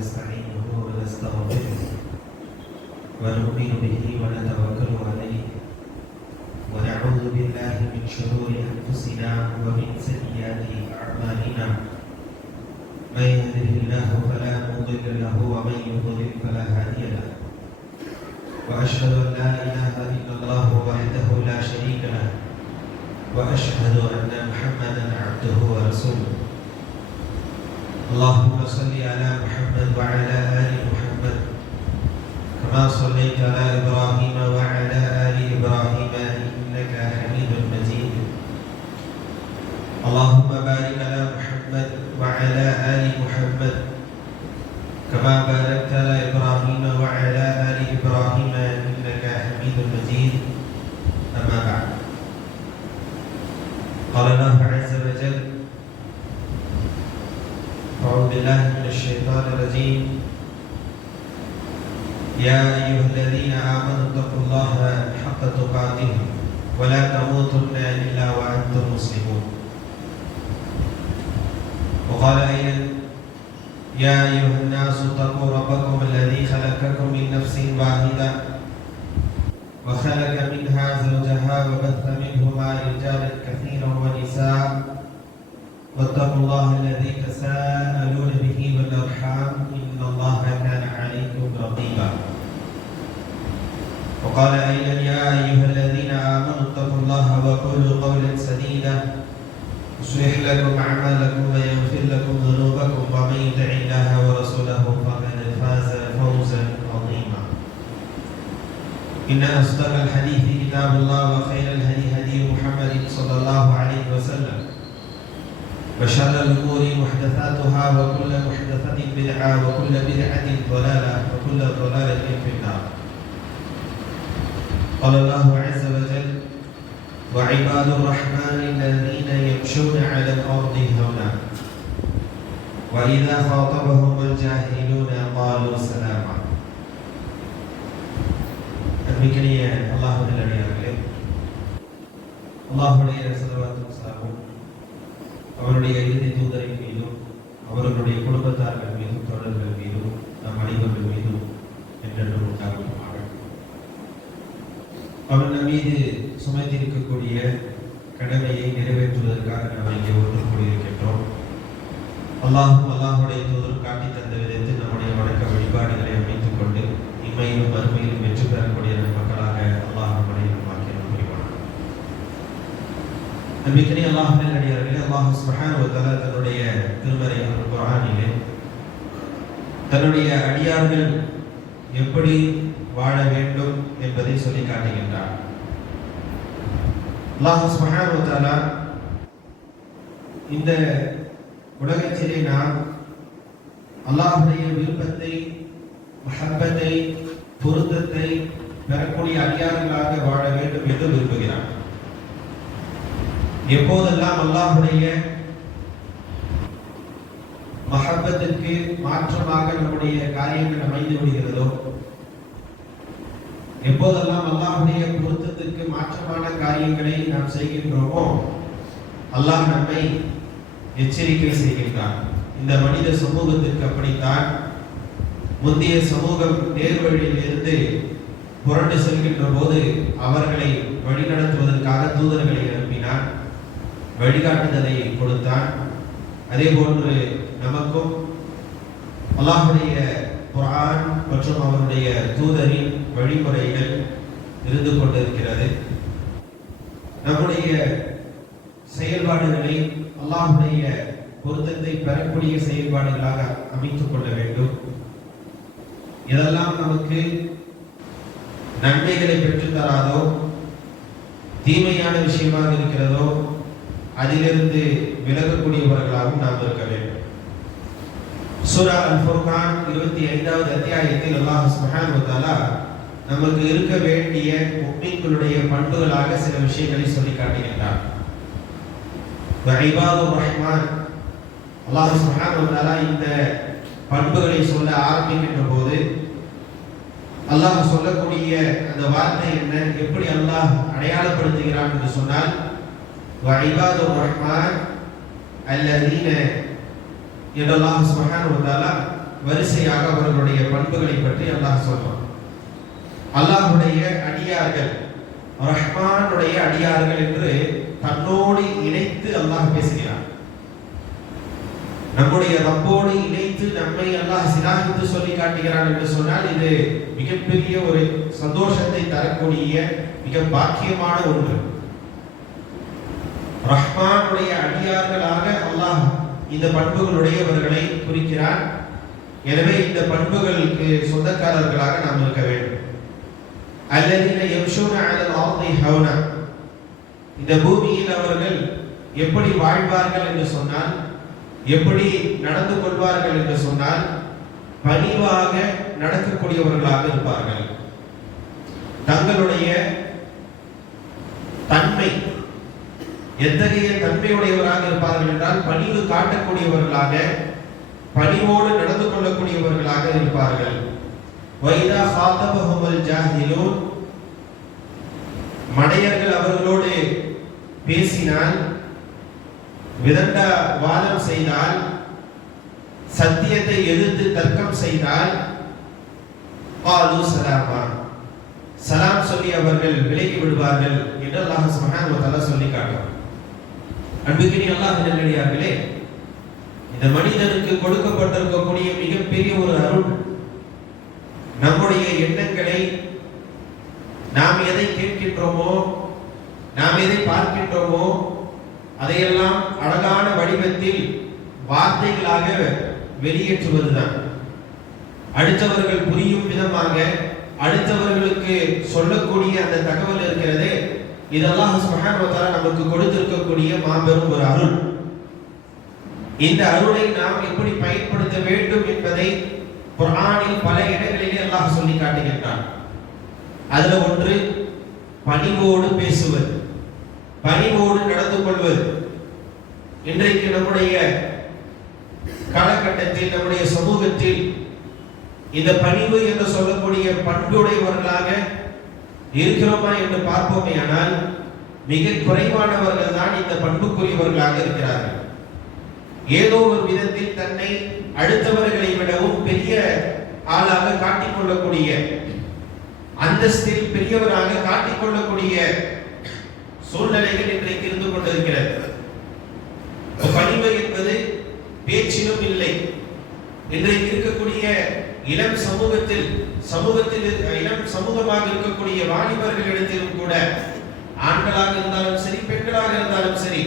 ونستعينه ونستغفره ونؤمن به ونتوكل عليه ونعوذ بالله من شرور أنفسنا ومن سيئات أعمالنا من يهده الله فلا مضل له ومن يضلل فلا هادي له وأشهد أن لا إله إلا الله وحده لا شريك له وأشهد أن محمدا عبده ورسوله اللهم صل على محمد وعلى آل محمد كما صليت على إبراهيم وعلى آل إبراهيم إنك حميد مجيد اللهم بارك على محمد وعلى آل محمد كما باركت على إبراهيم وعلى آل إبراهيم إنك حميد مجيد أما بعد قال الله عز وجل أعوذ بالله من الشيطان الرجيم يا أيها الذين آمنوا اتقوا الله حق تقاته ولا تموتن إلا وأنتم مسلمون وقال أيضا يا أيها الناس اتقوا ربكم الذي خلقكم من نفس واحدة وخلق منها زوجها وبث منهما رجالا كثيرا ونساء واتقوا الله الذي تساءلون به والأرحام إن الله كان عليكم رقيبا وقال أيضا يا أيها الذين آمنوا اتقوا الله وقولوا قولا سديدا يصلح لكم أعمالكم ويغفر لكم ذنوبكم ومن يطع الله ورسوله فقد فاز فوزا عظيما إن أصدق الحديث كتاب الله وخير الهدي هدي محمد صلى الله عليه وسلم وشر الأمور محدثاتها وكل محدثة بدعة وكل بدعة ضلالة وكل ضلالة في النار قال الله عز وجل وعباد الرحمن الذين يمشون على الأرض هونا وإذا خاطبهم الجاهلون قالوا سلاما அன்பிற்கினிய அல்லாஹ்வின் நல்லடியார்களே, அல்லாஹ்வுடைய ஸலவாத்தும் ஸலாமும் அவருடைய இறுதி தூதரின் மீதும் அவர்களுடைய குடும்பத்தார்கள் மீதும் தோழர்கள் மீதும் நம் அனைவர்கள் மீதும் என்றென்றும் உண்டாகுமாக. அவர் நம் மீது சுமந்திருக்கக்கூடிய கடமையை நிறைவேற்றுவதற்காக நாம் இங்கே ஒன்று கூடியிருக்கின்றோம். அல்லாஹ்வுடைய தூதரும் காட்டி தந்த விதத்தில் நம்முடைய வணக்க வழிபாடுகளை அமைத்துக் கொண்டு இம்மையிலும் மறுமையிலும் வெற்றி பெறக்கூடிய மக்களாக அல்லாஹ் நம்முடைய வாக்கியம் புரிவானார். நம்பிக்கை அல்லாஹ்வின் நல்லடியார்களே, அல்லாஹ் சுப்ஹானஹு வ தஆலா தன்னுடைய திருமறை குர்ஆனிலே தன்னுடைய அடியார்கள் எப்படி வாழ வேண்டும் என்பதை சொல்லி காட்டுகின்றார். அல்லாஹ் சுப்ஹானஹு வ தஆலா இந்த உலகத்திலே நாம் அல்லாஹ்வுடைய விருப்பத்தை, மஹப்பத்தை, பொருத்தத்தை பெறக்கூடிய அடியார்களாக வாழ வேண்டும் என்று விரும்புகிறார். எப்போதெல்லாம் அல்லாஹ்வுடைய மஹப்பத்திற்கு மாற்றமாக நம்முடைய காரியங்கள் அமைந்து விடுகிறதோ, எப்போதெல்லாம் அல்லாஹ்வுடைய பொருத்தத்திற்கு மாற்றமான காரியங்களை நாம் செய்கின்றோமோ, அல்லாஹ் நம்மை எச்சரிக்கை செய்கின்றான். இந்த மனித சமூகத்திற்கு அப்படித்தான். முந்தைய சமூகம் நேர்வழியில் இருந்து புரண்டு செல்கின்ற போது அவர்களை வழிநடத்துவதற்காக தூதர்களை அனுப்பினான், வழிகாட்டுதலை கொடுத்தான். அதே போன்று நமக்கும் அல்லாஹ்வுடைய குர்ஆன் மற்றும் அவருடைய தூதரின் வழிமுறைகள் இருந்து கொண்டிருக்கிறது. நம்முடைய செயல்பாடுகளை அல்லாஹ்வுடைய பொருத்தத்தை பெறக்கூடிய செயல்பாடுகளாக அமைத்துக் கொள்ள வேண்டும். இதெல்லாம் நமக்கு நன்மைகளை பெற்றுத் தராதோ, தீமையான விஷயமாக இருக்கிறதோ, அதிலிருந்து விலகக்கூடியவர்களாகவும் நாம் இருக்க வேண்டும். சூரா அல்-ஃபுர்கான் 25வது அத்தியாயத்தில் அல்லாஹ் சுப்ஹானஹு வ தஆலா நமக்கு இருக்க வேண்டிய முஃமின்களுடைய பண்புகளாக சில விஷயங்களை சொல்லி காட்டுகின்றார். வஇபாதுர் ரஹ்மான், அல்லாஹ் சுப்ஹானஹு வ தஆலா இந்த பண்புகளை சொல்ல ஆரம்பிக்கின்ற போது அல்லாஹ் சொல்லக்கூடிய அந்த வார்த்தை என்ன, எப்படி அல்லாஹ் அடையாளப்படுத்துகிறான் என்று சொன்னால் வஇபாதுர் ரஹ்மான் அல்லதீன என்று அல்லாஹ் சுப்ஹானஹு வ தஆலா வரிசையாக அவர்களுடைய பண்புகளை பற்றி அல்லாஹ் சொல்றான். அல்லாஹ்வுடைய அடியார்கள், ரஹ்மானுடைய அடியார்கள் என்று தன்னோடு இணைத்து அல்லாஹ் பேசுகிறார். நம்முடைய ரப்போடு இணைத்து நம்மை அல்லாஹ் சிலாகித்து சொல்லி காட்டுகிறான் என்று சொன்னால் இது மிகப்பெரிய ஒரு சந்தோஷத்தை தரக்கூடிய மிக பாக்கியமான ஒன்று. ரஹ்மானுடைய அடியார்களாக அல்லாஹ் இந்த பண்புகளுடையவர்களை குறிக்கிறார். எனவே இந்த பண்புகளுக்கு சொந்தக்காரர்களாக நாம் இருக்க வேண்டும். அல்லதீன யம்ஷூன அலல் அர்தி ஹௌனா, இந்த பூமியில் அவர்கள் எப்படி வாழ்வார்கள் என்று சொன்னால், எப்படி நடந்து கொள்வார்கள் என்று சொன்னால், பணிவாக நடக்கக்கூடியவர்களாக இருப்பார்கள். தங்களுடைய தன்மை எத்தகைய தன்மையுடையவராக இருப்பார்கள் என்றால், பணிவு காட்டக்கூடியவர்களாக, பணிவோடு நடந்து கொள்ளக்கூடியவர்களாக இருப்பார்கள். வைதா ஃபாதபஹுல் ஜாஹிலூன், மடையர்கள் அவர்களோடு பேசினால், விதண்ட வாதம் செய்தால், சத்தியத்தை எதிர்த்து தர்க்கம் செய்தால், காலு சலாமா, சலாம் சொல்லி அவர்கள் விலகி விடுவார்கள் என்று அல்லாஹ் சுப்ஹானஹு வ தஆலா சொல்லி காட்டுறார். அன்புக்குரிய அல்லாஹ் நல்லடியார்களே, இந்த மனிதனுக்கு கொடுக்கப்பட்டிருக்கக்கூடிய மிகப்பெரிய ஒரு அருள், நம்முடைய எண்ணங்களை, நாம் எதை கேட்கின்றோமோ, நாம் எதை பார்க்கின்றோமோ, அதையெல்லாம் அழகான வடிவத்தில் வார்த்தைகளாக வெளியேற்றுவதுதான். அடுத்தவர்கள் புரியும் விதமாக அடுத்தவர்களுக்கு சொல்லக்கூடிய அந்த தகவல் இருக்கிறதே, இது அல்லாஹ் சுப்ஹானஹு வ தஆலா நமக்கு கொடுத்திருக்கக்கூடிய மாபெரும் ஒரு அருள். இந்த அருளை நாம் எப்படி பயன்படுத்த வேண்டும் என்பதை குர்ஆனில் பல இடங்களிலே அல்லாஹ் சொல்லி காட்டுகின்றான். அதுல ஒன்று பணிவோடு பேசுவது, பணிவோடு நடந்து கொள்வது. இன்றைக்கு நம்முடைய காலகட்டத்தில், நம்முடைய சமூகத்தில் இந்த பணிவு என்று சொல்லக்கூடிய பண்புடையவர்களாக இருக்கிறோமா என்று பார்ப்போமே ஆனால் மிக குறைவானவர்கள் தான் இந்த பண்புக்குரியவர்களாக இருக்கிறார்கள். ஏதோ ஒரு விதத்தில் தன்னை அடுத்தவர்களை விடவும் பெரிய ஆளாக காட்டிக்கொள்ளக்கூடிய, அந்தஸ்தில் பெரியவராக காட்டிக்கொள்ளக்கூடிய சூழ்நிலைகள் இன்றைக்கு இருந்து கொண்டிருக்கிறது. பணிவு என்பது பேச்சிலும் இல்லை. இன்றைக்கு இருக்கக்கூடிய இளம் சமூகத்தில் இளம் சமூகமாக இருக்கக்கூடிய வாலிபர்களிடத்திலும் கூட, ஆண்களாக இருந்தாலும் சரி, பெண்களாக இருந்தாலும் சரி,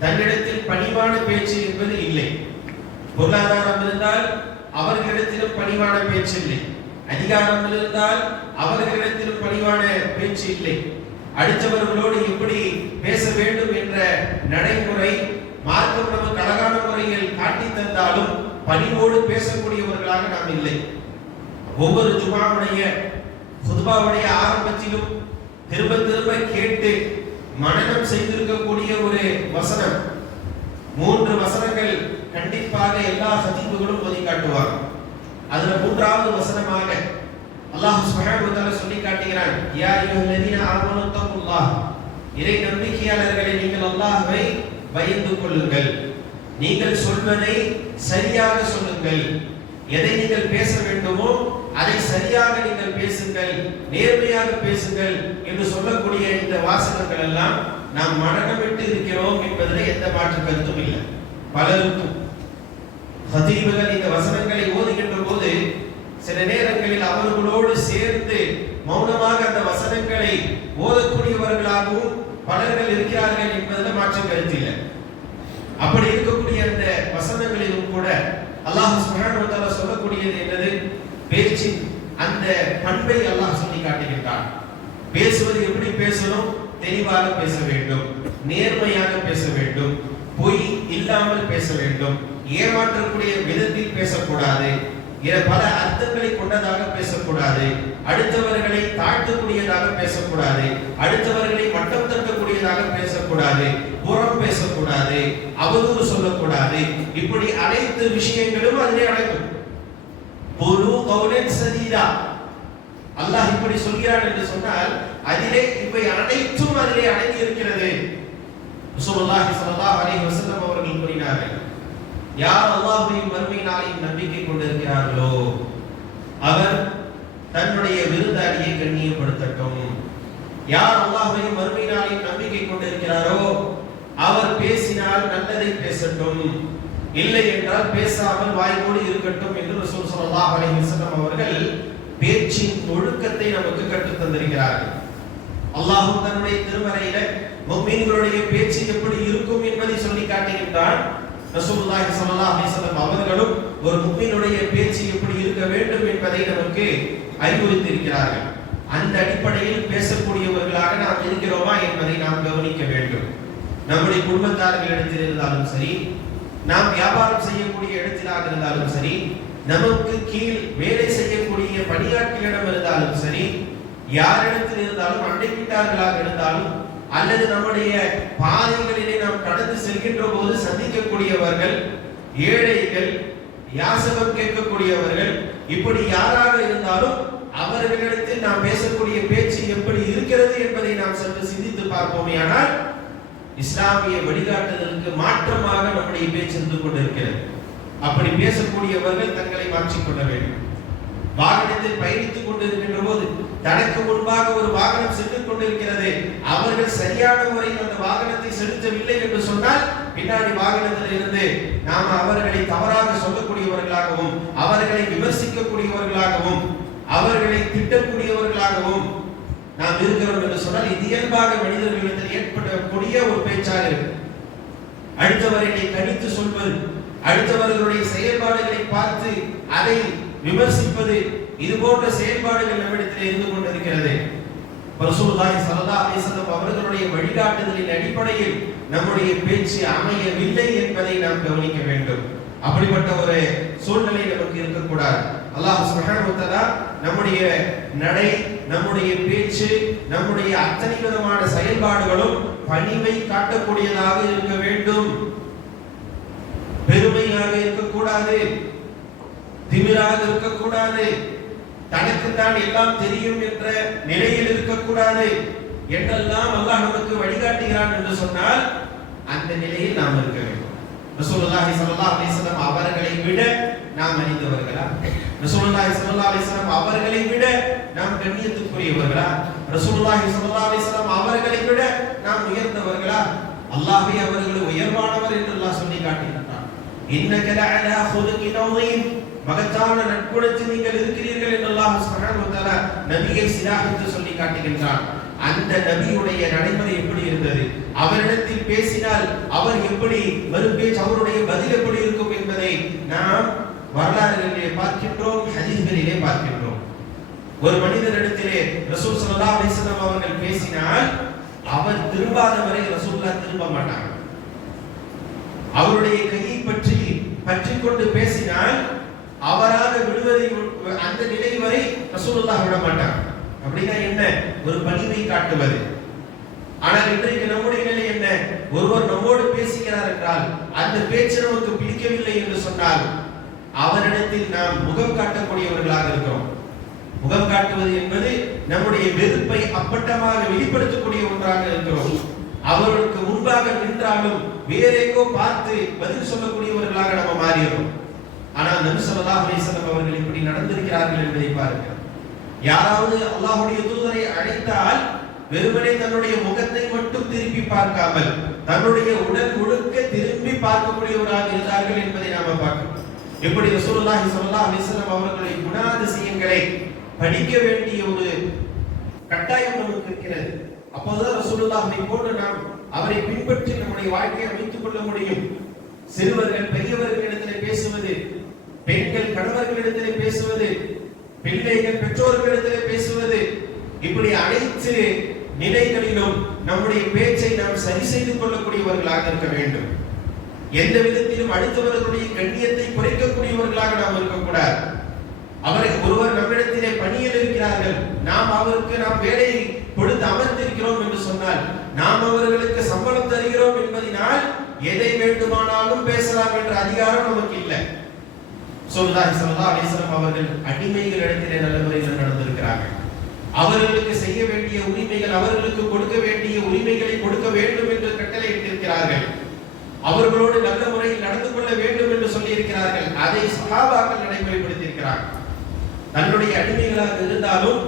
தன்னிடத்தில் பணிவான பேச்சு என்பது இல்லை. பொருளாதாரம் இருந்தால் அவர்களிடத்திலும் பணிவான பேச்சு இல்லை. அதிகாரம் இருந்தால் அவர்களிடத்திலும் பணிவான பேச்சு இல்லை. அடுத்தவர்களோடு எப்படி பேச வேண்டும் என்ற நடைமுறை மார்க்கம் நமக்கு அழகான முறையில் காட்டி தந்தாலும் பணிவோடு பேசக்கூடியவர்களாக நாம் இல்லை. ஒவ்வொரு ஜுமாவுடைய குத்பாவுடைய ஆரம்பத்திலும் திரும்ப திரும்ப கேட்டு மனனம் செய்திருக்கக்கூடிய ஒரு வசனம், 3 வசனங்கள் கண்டிப்பாக எல்லா ஹதீபுகளும் ஓதி காட்டுவார். அதுல 3வது வசனமாக அல்லாஹ் சுப்ஹானஹு வ தஆலா சொல்லி காட்டுகிறான், யா அய்யுஹல்லதீன ஆமனு தக்குல்லாஹ், இறை நம்பிக்கையாளர்களே நீங்கள் அல்லாஹ்வை பயந்து கொள்ளுங்கள், நீங்கள் சொல்வதை சரியாக சொல்லுங்கள், எதை நீங்கள் பேச வேண்டுமோ அதை சரியாக நீங்கள் பேசுங்கள், நேர்மையாக பேசுங்கள் என்று சொல்லக்கூடிய இந்த வாசகங்கள் எல்லாம் நாம் மனநமிட்டு இருக்கிறோம் என்பதில் எந்த மாற்று கருத்தும் இல்லை. பலருக்கும் ஹதீபுகள் இந்த வசனங்களை ஓதுகின்ற போது சில நேரங்களில் அவர்களோடு சேர்ந்து மௌனமாக அந்த வசனங்களை ஓதக்கூடியவர்களாகவும் பலர்கள் இருக்கிறார்கள் என்பதில் மாற்று கருத்து இல்லை. அப்படி இருக்கக்கூடிய அந்த வசனங்களிலும் கூட அல்லாஹ் சுப்ஹானஹு வ தஆலா சொல்லக்கூடியது என்னது? பேச்சின் அந்த பண்பை அல்லாஹ் சொல்லி காட்டுகின்றான். பேசுவது எப்படி பேசணும்? தெளிவாக பேச வேண்டும், நேர்மையாக பேச வேண்டும், பொய் இல்லாமல் பேச வேண்டும், ஏமாற்றக்கூடிய விதத்தில் பேசக்கூடாது, பல அர்த்தங்களை கொண்டதாக பேசக்கூடாது, அடுத்தவர்களை தாழ்த்தக்கூடியதாக பேசக்கூடாது, அடுத்தவர்களை மட்டம் தட்டக்கூடியதாக பேசக்கூடாது, புறம் பேசக்கூடாது, அவதூறு சொல்லக்கூடாது. இப்படி அனைத்து விஷயங்களும் அதிலே அடங்கும். குலு கௌலன் சதீதா, அல்லாஹ் இப்படி சொல்கிறான் என்று சொன்னால் அதிலே இவை அனைத்தும் அதிலே அடங்கி இருக்கிறது. ரசூலுல்லாஹி ஸல்லல்லாஹு அலைஹி வஸல்லம் அவர்கள் கூறினார்கள், யார் அல்லாஹ்வையும் மறுமை நாளையும் நம்பிக்கை கொண்டிருக்கிறார்களோ அவர் தன்னுடைய விருந்தாளியை கண்ணியப்படுத்தட்டும். யார் அல்லாஹ்வையும் மறுமை நாளையும் நம்பிக்கை கொண்டிருக்கிறாரோ அவர் பேசினால் நல்லதை பேசட்டும், இல்லை என்றால் பேசாமல் வாய்மூடி இருக்கட்டும் என்று ரசூல் ஸல்லல்லாஹு அலைஹி வஸல்லம் அவர்கள் பேச்சின் ஒழுக்கத்தை நமக்கு கற்றுத் தந்திருக்கிறார்கள். அல்லாஹ் தன்னுடைய திருமறையில முஃமின்களுடைய பேச்சு எப்படி இருக்கும் என்பதை சொல்லி காட்டுகின்றான். ரசூலுல்லாஹி ஸல்லல்லாஹு அலைஹி வஸல்லம் அவர்களும் ஒரு முஃமினுடைய பேச்சு எப்படி இருக்க வேண்டும் என்பதை நமக்கு அறிவுறுத்தியிருக்கிறார்கள். அந்த அடிப்படையில் பேசக்கூடியவர்களாக நாம் இருக்கிறோமா என்பதை நாம் கவனிக்க வேண்டும். நம்முடைய குடும்பத்தார்களிடத்தில் இருந்தாலும் சரி, நாம் வியாபாரம் செய்யக்கூடிய இடத்திலாக இருந்தாலும் சரி, நமக்கு கீழ் வேலை செய்யக்கூடிய பணியாட்களிடம் இருந்தாலும் சரி, யாரிடத்தில் இருந்தாலும், அண்டை வீட்டார்களாக இருந்தாலும், அல்லது நம்முடைய பாதைகளிலே நாம் கடந்து செல்கின்ற போது சந்திக்கக்கூடியவர்கள், ஏழைகள், யாசகம் கேட்கக்கூடியவர்கள், இப்படி யாராக இருந்தாலும் அவர்களிடத்தில் நாம் பேசக்கூடிய பேச்சு எப்படி இருக்கிறது என்பதை நாம் சற்று சிந்தித்து பார்ப்போமே. ஆனால் இஸ்லாமிய வழிகாட்டுதலுக்கு மாற்றமாக நம்முடைய பேச்சு இருந்து கொண்டிருக்கிறது. அப்படி பேசக்கூடியவர்கள் தங்களை மாற்றிக்கொள்ள வேண்டும். வாகனத்தில் பயணித்துக் கொண்டிருக்கின்ற போது தனக்கு முன்பாக ஒரு வாகனம் சென்று கொண்டிருக்கிறது, அவர்கள் சரியான முறையில் அந்த வாகனத்தை செலுத்தவில்லை என்று சொன்னால் பின்னாடி வாகனத்தில் இருந்து நாம் அவர்களை தவறாக சொல்லக்கூடியவர்களாகவும், அவர்களை விமர்சிக்கக்கூடியவர்களாகவும், அவர்களை திட்டக்கூடியவர்களாகவும் நாம் இருக்கிறோம் என்று சொன்னால் இது இயல்பாக மனிதர்களிடத்தில் ஏற்படக்கூடிய ஒரு பேச்சாக இருக்கு. அடுத்தவர்களை கணித்து சொல்வது, அடுத்தவர்களுடைய செயல்பாடுகளை பார்த்து அதை விமர்சிப்பது, இது போன்ற செயல்பாடுகள் நம்மிடத்தில் இருந்து கொண்டிருக்கிறது. ரசூலுல்லாஹி ஸல்லல்லாஹு அலைஹி வஸல்லம் அவர்களுடைய வழிகாட்டுதலின் அடிப்படையில் நம்முடைய பேச்சு அமையவில்லை என்பதை நாம் கவனிக்க வேண்டும். அப்படிப்பட்ட ஒரு சூழ்நிலை நமக்கு இருக்கக்கூடாது. அல்லாஹ் சுப்ஹானஹு வ தஆலா நம்முடைய நடை, நம்முடைய பேச்சு, நம்முடைய அத்தனை விதமான செயல்பாடுகளும் பணிவை காட்டக்கூடியதாக இருக்க வேண்டும். பெருமையாக இருக்கக்கூடாது, திமிராக இருக்கக்கூடாது, தனக்கு தான் எல்லாம் தெரியும் என்ற நிலையில் இருக்கக்கூடாது என்றெல்லாம் அல்லாஹ் நமக்கு வழிகாட்டுகிறான் என்று சொன்னால் அந்த நிலையில் நாம் இருக்க வேண்டும். ரசூலுல்லாஹி ஸல்லல்லாஹு அலைஹி வஸல்லம் அவர்களை விட நாம் அறிந்தவர்களா? ரசூலுல்லாஹி ஸல்லல்லாஹு அலைஹி வஸல்லம் அவர்களை விட நாம் கண்ணியத்துக்குரியவர்களா? ரசூலுல்லாஹி ஸல்லல்லாஹு அலைஹி வஸல்லம் அவர்களை விட நாம் உயர்ந்தவர்களா? அல்லாஹ்வே அவர்களை உயர்வானவர் என்று அல்லாஹ் சொல்லி காட்டுகிறான். இன்னக லஅலா ஹுலுகின் அதீம், மகத்தான நற்குணத்தில் நீங்கள் இருக்கிறீர்கள் என்று அல்லாஹ் சுப்ஹானஹு வ தஆலா நபியை சிலாகித்து சொல்லி காட்டுகின்றான். அந்த நபியுடைய நடைமுறை எப்படி இருந்தது, அவரிடத்தில் பேசினால் அவர் எப்படி மறுபேச்சு, அவருடைய பதில் எப்படி இருக்கும் என்பதை நாம் வரலாறுகளிலே பார்க்கின்றோம், ஹதீஸ்களிலே பார்க்கின்றோம். ஒரு மனிதனிடத்திலே ரசூல் ஸல்லல்லாஹு அலைஹி வஸல்லம் அவர்கள் பேசினால் அவர் திரும்பாத வரை ரசூலுல்லாஹ் திரும்ப மாட்டாங்க. அவருடைய கையை பற்றி கொண்டு பேசினால் அவராக விடுவதை அந்த நிலை வரை ரசூலுல்லாஹ் விட மாட்டாங்க. அப்படின்னா என்ன? ஒரு பணிவை காட்டுவது. ஆனால் இன்றைக்கு நம்முடைய நிலை என்ன? ஒருவர் நம்மோடு பேசுகிறார் என்றால் அந்த பேச்சு நமக்கு பிடிக்கவில்லை என்று சொன்னால் அவரிடத்தில் நாம் முகம் காட்டக்கூடியவர்களாக இருக்கிறோம். முகம் காட்டுவது என்பது நம்முடைய வெறுப்பை அப்பட்டமாக வெளிப்படுத்தக்கூடிய ஒன்றாக இருக்கிறோம். அவர்களுக்கு முன்பாக நின்றாலும் வேற எங்கோ பார்த்து பதில் சொல்லக்கூடியவர்களாக நம்ம மாறியோம். ஆனால் நபி ஸல்லல்லாஹு அலைஹி வஸல்லம் அவர்கள் இப்படி நடந்திருக்கிறார்கள் என்பதை பாருங்கள். யாராவது அல்லாஹ்வுடைய தூதரை அழைத்தால் வெறுமனே தன்னுடைய முகத்தை மட்டும் திருப்பி பார்க்காமல் தன்னுடைய உடல் முழுக்க திரும்பி பார்க்கக்கூடியவராக இருந்தார்கள் என்பதை நாம பார்க்கிறோம். எப்படி ரசூலுல்லாஹி ஸல்லல்லாஹு அலைஹி வஸல்லம் அவர்களுடைய குணாதிசயங்களை படிக்க வேண்டிய ஒரு கட்டாயம் நமக்கு இருக்கிறது. அப்போதுதான் ரசூலுல்லாஹை போன்று நாம் அவரை பின்பற்றி நம்முடைய வாழ்க்கையை அமைத்துக் கொள்ள முடியும். சிறுவர்கள் பெரியவர்களிடத்தில் பேசுவது, பெண்கள் கணவர்களிடத்தில் பேசுவது, பிள்ளைகள் பெற்றோர்களிடத்தில் பேசுவது, இப்படி அனைத்து நிலைகளிலும் நம்முடைய பேச்சை நாம் சரி செய்து கொள்ளக்கூடியவர்களாக இருக்க வேண்டும். எந்த விதத்திலும் அடுத்தவர்களுடைய கண்ணியத்தை குறைக்கக்கூடியவர்களாக நாம் இருக்கக்கூடாது. ஒருவர் நம்மிடத்திலே பணியில் இருக்கிறார்கள், நாம் அவருக்கு வேலையை கொடுத்து அமர்ந்திருக்கிறோம் என்று சொன்னால் நாம் அவர்களுக்கு சம்பளம் தருகிறோம் என்பதனால் எதை வேண்டுமானாலும் பேசலாம் என்ற அதிகாரம் நமக்கு இல்லை. ஸல்லல்லாஹு அலைஹி வஸல்லம் அவர்கள் அடிமைகள் இடத்திலே நல்ல முறையில் நடந்திருக்கிறார்கள். அவர்களுக்கு செய்ய வேண்டிய உரிமைகள், அவர்களுக்கு கொடுக்க வேண்டிய உரிமைகளை கொடுக்க வேண்டும் என்று கட்டளை இட்டிருக்கிறார்கள். அவர்களோடு நல்ல முறையில் நடந்து கொள்ள வேண்டும் என்று தன்னுடைய அடிமைகளாக இருந்தாலும்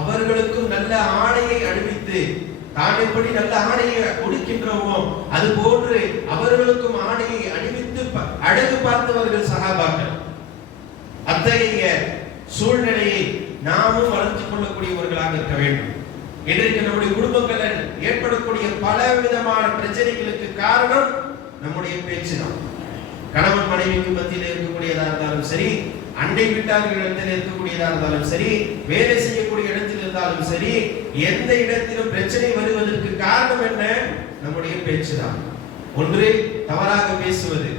அவர்களுக்கும் நல்ல ஆடையை அணிவித்து, தான் எப்படி நல்ல ஆடையை கொடுக்கின்றோமோ அது போன்று அவர்களுக்கும் ஆடையை அணிவித்து அழகு பார்த்தவர்கள் சஹாபாக்கள். அத்தகைய சூழ்நிலையை நாமும் வளர்த்துக் கொள்ளக்கூடியவர்களாக இருக்க வேண்டும். இன்றைக்கு நம்முடைய குடும்பங்களில் ஏற்படக்கூடிய பல விதமான பிரச்சனைகளுக்கு காரணம் நம்முடைய பேச்சு தான். கணவன் மனைவிக்கு மத்தியில் இருக்கக்கூடியதா இருந்தாலும் சரி, அண்டை வீட்டார்கள் இடத்தில் இருக்கக்கூடியதா இருந்தாலும் சரி, வேலை செய்யக்கூடிய இடத்தில் இருந்தாலும் சரி, எந்த இடத்திலும் பிரச்சனை வருவதற்கு காரணம் என்ன? நம்முடைய பேச்சு தான். ஒன்று தவறாக பேசுவது,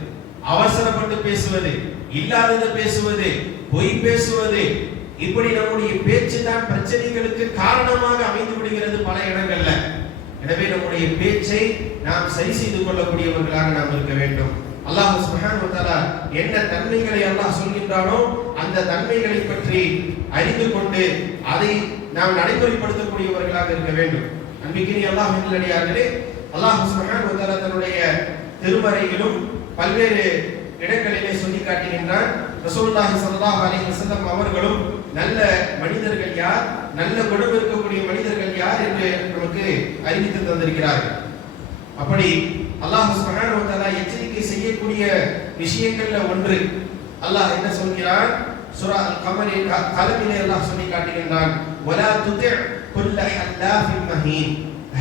அவசரப்பட்டு பேசுவது, இல்லாதது பேசுவது, பொய் பேசுவது, இப்படி நம்முடைய பேச்சு தான் பிரச்சனைகளுக்கு காரணமாக அமைந்து விடுகிறது பல இடங்கள்ல. எனவே நம்முடைய பேச்சை நாம் சரி செய்து கொள்ளக்கூடியவர்களாக நாம் இருக்க வேண்டும். அல்லாஹ் சுப்ஹானஹு வ தஆலா என்ன தன்மைகளை அல்லாஹ் சொல்கின்றானோ அந்த தன்மைகளை பற்றி அறிந்து கொண்டு அதை நாம் நடைமுறைப்படுத்தக்கூடியவர்களாக இருக்க வேண்டும். அன்பிற்கினிய அல்லாஹ்வின் நல்லடியார்களே, அல்லாஹ் சுப்ஹானஹு வ தஆலா தன்னுடைய திருமறையிலும் பல்வேறு இடங்களிலே சொல்லி காட்டுகின்றான். ரசூலுல்லாஹி ஸல்லல்லாஹு அலைஹி வஸல்லம் அவர்களும் நல்ல மனிதர்கள் யார், நல்ல குணம் இருக்கக்கூடிய மனிதர்கள் யார் என்று நமக்கு அறிவித்து தந்திருக்கிறார்கள். அப்படி அல்லாஹ் சுப்ஹானஹு வ தஆலா எச்சரிக்கை செய்யக்கூடிய விஷயங்கள்ல ஒன்று அல்லாஹ் என்ன சொல்கிறான்? சூரா அல்-கமரின் கலமிலே அல்லாஹ் சொல்லி காட்டுகின்றான், வலா துதி குல்ல ஹல்லாஃபின் மஹீன்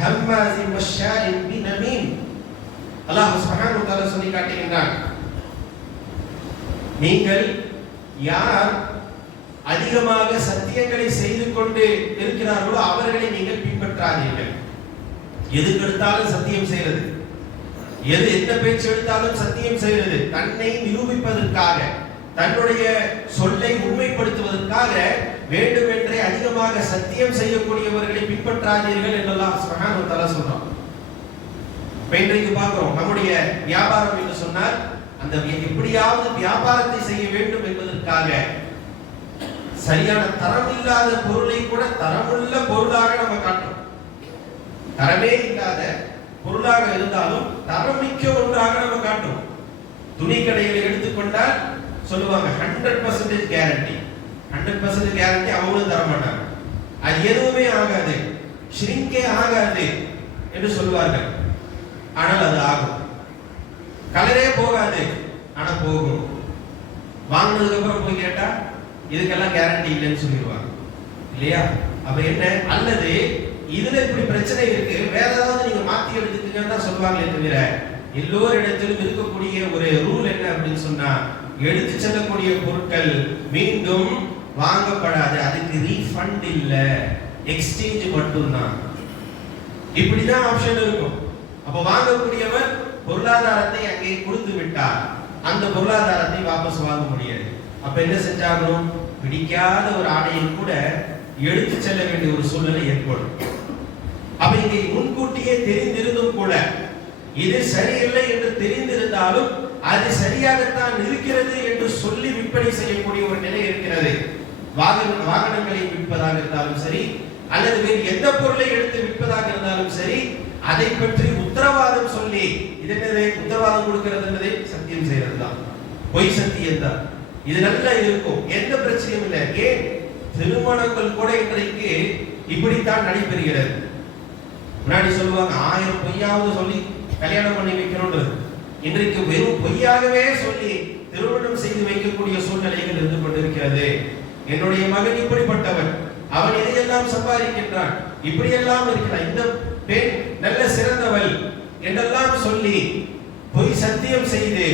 ஹம்மாஸின் வஷ்ஷாஇன் பினமீம். அல்லாஹ் சுப்ஹானஹு வ தஆலா சொல்லி காட்டுகின்றான், நீங்கள் யார் அதிகமாக சத்தியங்களை செய்து கொண்டு இருக்கிறார்களோ அவர்களை நீங்கள் பின்பற்றாதீர்கள். எதுக்கு எடுத்தாலும் சத்தியம் செய்யறது, எந்த பேச்சு எடுத்தாலும் சத்தியம் செய்யறது, தன்னை நிரூபிப்பதற்காக, தன்னுடைய சொல்லை உண்மைப்படுத்துவதற்காக வேண்டுமென்றே அதிகமாக சத்தியம் செய்யக்கூடியவர்களை பின்பற்றாதீர்கள் என்று அல்லாஹ் சுப்ஹானஹு வ தஆலா சொல்றான். இன்றைக்கு பார்க்கிறோம், நம்முடைய வியாபாரம் என்று சொன்னால் அந்த எப்படியாவது வியாபாரத்தை செய்ய வேண்டும் என்பதற்காக சரியான தரம் இல்லாத பொருளை கூட தரமுள்ள பொருளாக நம்ம காட்டுறோம். தரமே இல்லாத பொருளாக இருந்தாலும் தரமிக்க ஒன்றாக நம்ம காட்டுறோம். துணி கடைகளை எடுத்துக்கொண்டால் சொல்லுவாங்க 100% கேரண்டி, 100% கேரண்டி அவங்களும் தர மாட்டாங்க. அது எதுவுமே ஆகாது, ஷ்ரிங்கே ஆகாது என்று சொல்வார்கள். ஆனால் அது ஆகும். கலரே போகாது, ஆனா போகும். வாங்கினதுக்கு அப்புறம் போய் கேட்டா இதுக்கெல்லாம் கேரண்டி இல்லைன்னு சொல்லிடுவாங்க இல்லையா? அப்ப என்ன, அல்லது இதுல இப்படி பிரச்சனை இருக்கு, வேற ஏதாவது நீங்க மாத்தி எடுத்துக்கீங்கன்னு தான் சொல்லுவாங்களே தவிர எல்லோரிடத்திலும் இருக்கக்கூடிய ஒரு ரூல் என்ன அப்படின்னு சொன்னா, எடுத்து செல்லக்கூடிய பொருட்கள் மீண்டும் வாங்கப்படாது, அதுக்கு ரீஃபண்ட் இல்ல, எக்ஸ்சேஞ்ச் மட்டும்தான். இப்படிதான் ஆப்ஷன் இருக்கும். அப்ப வாங்கக்கூடியவர் பொருளாதாரத்தை அங்கே கொடுத்து விட்டார், அந்த பொருளாதாரத்தை வாபஸ் வாங்க முடியாது. அப்ப என்ன செஞ்சாகணும்? பிடிக்காத ஒரு ஆடையை கூட எடுத்து செல்ல வேண்டிய ஒரு சூழ்நிலை ஏற்படும். அப்ப இங்கே முன்கூட்டியே தெரிந்திருந்தும் கூட இது சரியில்லை என்று தெரிந்திருந்தாலும் அது சரியாகத்தான் இருக்கிறது என்று சொல்லி விற்பனை செய்யக்கூடிய ஒரு நிலை இருக்கிறது. வாகனங்களை விற்பதாக இருந்தாலும் சரி, அல்லது வேறு எந்த பொருளை எடுத்து விற்பதாக இருந்தாலும் சரி, அதை பற்றி உத்தரவாதம் சொல்லி, இது என்னது உத்தரவாதம் கொடுக்கிறது என்பதை சத்தியம் செய்யறது தான், பொய் சத்தியம் தான். இது நல்லா இருக்கும், எந்த பிரச்சனையும் இல்லை. ஏன் திருமணங்கள் கூட இன்றைக்கு இப்படித்தான் நடைபெறுகிறது. முன்னாடி சொல்லுவாங்க 1000 பொய்யாவது சொல்லி கல்யாணம் பண்ணி வைக்கணும்ன்றது. இன்றைக்கு வெறும் பொய்யாகவே சொல்லி திருமணம் செய்து வைக்கக்கூடிய சூழ்நிலைகள் இருந்து கொண்டிருக்கிறது. என்னுடைய மகன் இப்படிப்பட்டவன், அவன் இதையெல்லாம் சம்பாதிக்கின்றான், இப்படியெல்லாம் இருக்கிறான், இந்த பெண் நல்ல சிறந்தவள் என்றெல்லாம் சொல்லி பொய் சத்தியம் செய்து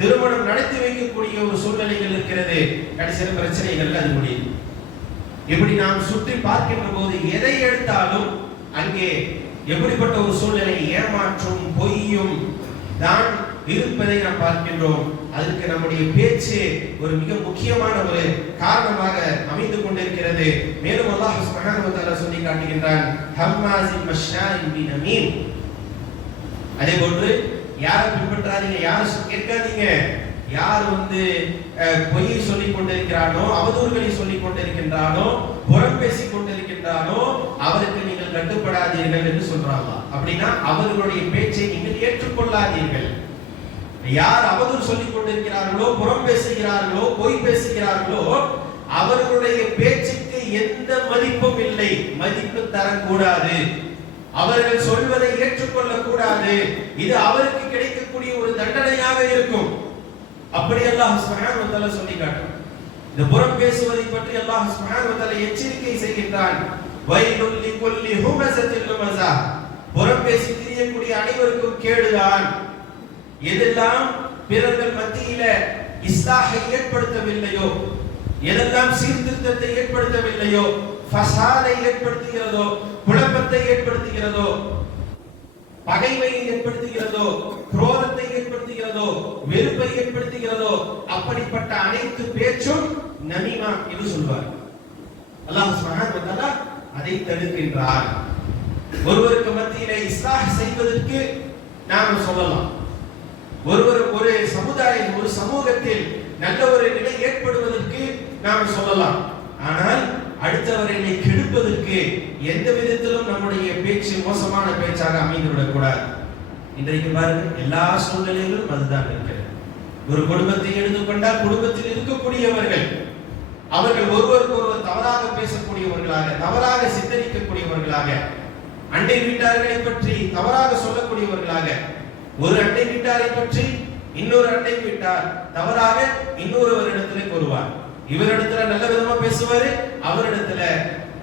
திருமணம் நடத்தி வைக்கக்கூடிய ஒரு சூழ்நிலைகள் இருக்கிறது. கடைசியில் பிரச்சனைகள் அது முடியும். இப்படி நாம் சுற்றி பார்க்கின்ற போது எதை எடுத்தாலும் அங்கே எப்படிப்பட்ட ஒரு சூழ்நிலை, ஏமாற்றும் பொய்யும் தான் இருப்பதை நாம் பார்க்கின்றோம். அதற்கு நம்முடைய பேச்சு ஒரு மிக முக்கியமான ஒரு காரணமாக அமைந்து கொண்டிருக்கிறது. மேலும் அல்லாஹ் சுப்ஹானஹு வ தஆலா சொல்லி காட்டுகின்றான், ஹம்மாஸின் மஷ்ஷாஇன் பினமீம். அதே போன்று யாரை பின்பற்றாதீங்க, யாரும் கேட்காதீங்க. யார் பொய்யை சொல்லிக் கொண்டிருக்கிறானோ, அவதூறுகளை சொல்லிக் கொண்டிருக்கின்றானோ, புறம் பேசிக் கொண்டிருக்கின்றானோ அவருக்கு நீங்கள் கட்டுப்படாதீர்கள் என்று சொல்றாங்க. அப்படின்னா அவர்களுடைய பேச்சை நீங்கள் ஏற்றுக்கொள்ளாதீர்கள். யார் அவதூறு சொல்லிக் கொண்டிருக்கிறார்களோ, புறம் பேசுகிறார்களோ, பொய் பேசுகிறார்களோ அவர்களுடைய பேச்சுக்கு எந்த மதிப்பும் இல்லை, மதிப்பு தரக்கூடாது, அவர்கள் சொல்வதை ஏற்றுக்கொள்ள கூடாது. இது அவருக்கு கிடைக்கக்கூடிய ஒரு தண்டனையாக இருக்கும். அப்படி அல்லாஹ் சுப்ஹானஹு வ தஆலா சொல்லி காட்டுறான். இந்த புறம் பேசுவதை பற்றி அல்லாஹ் சுப்ஹானஹு வ தஆலா எச்சரிக்கை செய்கின்றான். வைலுல் லிகுல்லி ஹுமஸத்தில் லுமஸா, புறம் பேசி திரியக்கூடிய அனைவருக்கும் கேடுதான். எதெல்லாம் பிறர்கள் மத்தியில இஸ்லாஹை ஏற்படுத்தவில்லையோ, எதெல்லாம் சீர்திருத்தத்தை ஏற்படுத்தவில்லையோ, ஃபசாதை ஏற்படுத்துகிறதோ, குழப்பத்தை ஏற்படுத்துகிறதோ, பகைமையை ஏற்படுத்துகிறதோ, குரோதத்தை ஏற்படுத்துகிறதோ, வெறுப்பை ஏற்படுத்துகிறதோ, அப்படிப்பட்ட அனைத்து பேச்சும் நமீமா என்று சொல்வார். அல்லாஹ் சுப்ஹானஹு வ தஆலா அதை தடுக்கின்றார். ஒருவருக்கு மத்தியிலே இஸ்லாஹ் செய்வதற்கு நாம் சொல்லலாம். ஒரு சமுதாயம், ஒரு சமூகத்தில் நல்ல ஒரு நிலை ஏற்படுவதற்கு நாம் சொல்லலாம். ஆனால் அடுத்தவரை கெடுப்பதற்கு எந்த விதத்திலும் நம்முடைய பேச்சு மோசமான பேச்சாக அமைந்துவிடக் கூடாது. இன்றைக்கு பாருங்கள், எல்லா சூழ்நிலையிலும் அதுதான் இருக்கிறது. ஒரு குடும்பத்தை எடுத்துக்கொண்டால் குடும்பத்தில் இருக்கக்கூடியவர்கள் அவர்கள் ஒருவருக்கு ஒருவர் தவறாக பேசக்கூடியவர்களாக, தவறாக சித்தரிக்கக்கூடியவர்களாக, அண்டை வீட்டார்களை பற்றி தவறாக சொல்லக்கூடியவர்களாக, ஒரு அண்டை வீட்டாரை பற்றி இன்னொரு அண்டை வீட்டார் தவறாக இன்னொருவரிடத்திலே கூறுவார். இவரிடத்துல நல்ல விதமா பேசுவாரு, அவரிடத்துல